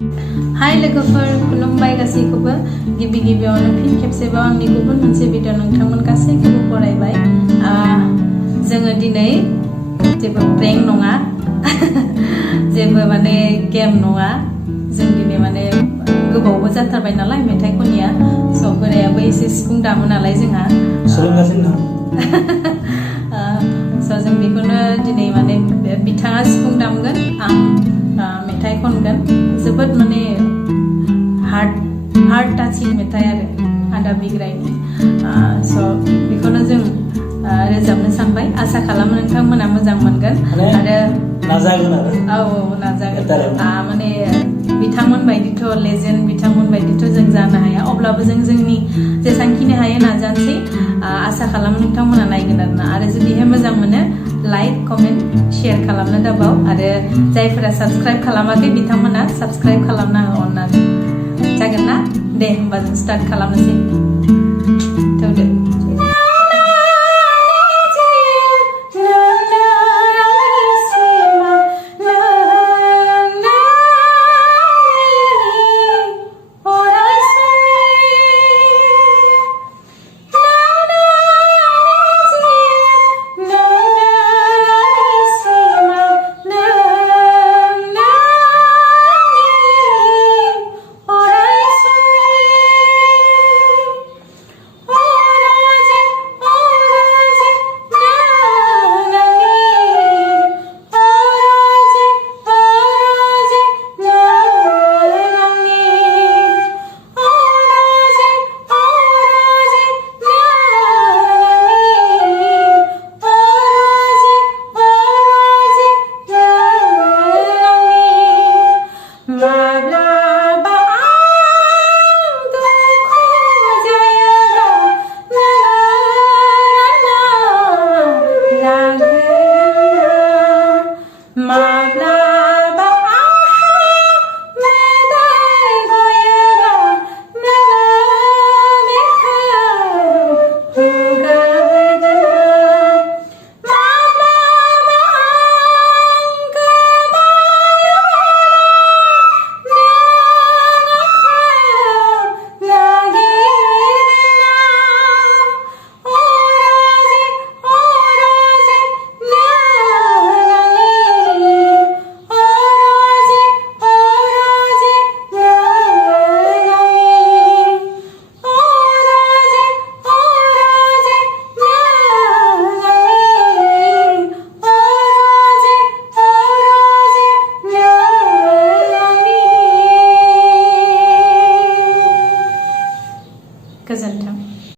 हाय लोगोफोर खुलुमबाय गासैखौबो गिबि गिबियावनो फिन खेबसेबाव आंनि गुबुन मोनसे भिडिअ नोंथांमोन गासैखौबो बरायबाय जोङो दिनै जेबो प्रेंक नङा जेबो माने गेम नङा जों दिनै माने गोबावबो जाथारबाय नालाय मेथाइ खननिया स' बोरायाबो एसे सिफुं दामो नालाय जोंहा सोलोंगासिनो स' जों बेखौनो दिनै माने बिथाङा सिफुं दामगोन आं मेथाइ खनगोन जोबोद माने हार्ट टाचिं मेथाइ आरो आदा बिग्रायनि स' बेखौनो जों रोजाबनो सानबाय आसा खालामो नोंथांमोना मोजां मोनगोन आरो नाजागोन आरो औ नाजागोन माने बिथांमोन बायदिथ' लेजेन्ड बिथांमोन बायदिथ' जों जानो हाया अब्लाबो जों जोंनि जेसांखिनि हायो नाजानोसै आसा खालामो नोंथांमोना नायगोन आरो जुदिहाय मोजां मोनो लाइक कमेन्ट शेयार खालामनो दाबाव आरो जायफोरा साबस्क्राइब खालामाखै बिथांमोना साबस्क्राइब खालामना हो अननानै जागोन ना दे होमबा जों स्टार्ट खालामनोसै थौदो गोजोन्थों।